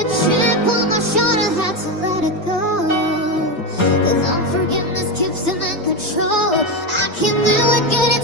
a chip on my shoulder, had to let it go. 'Cause unforgiveness keeps him in control. I can't deal with getting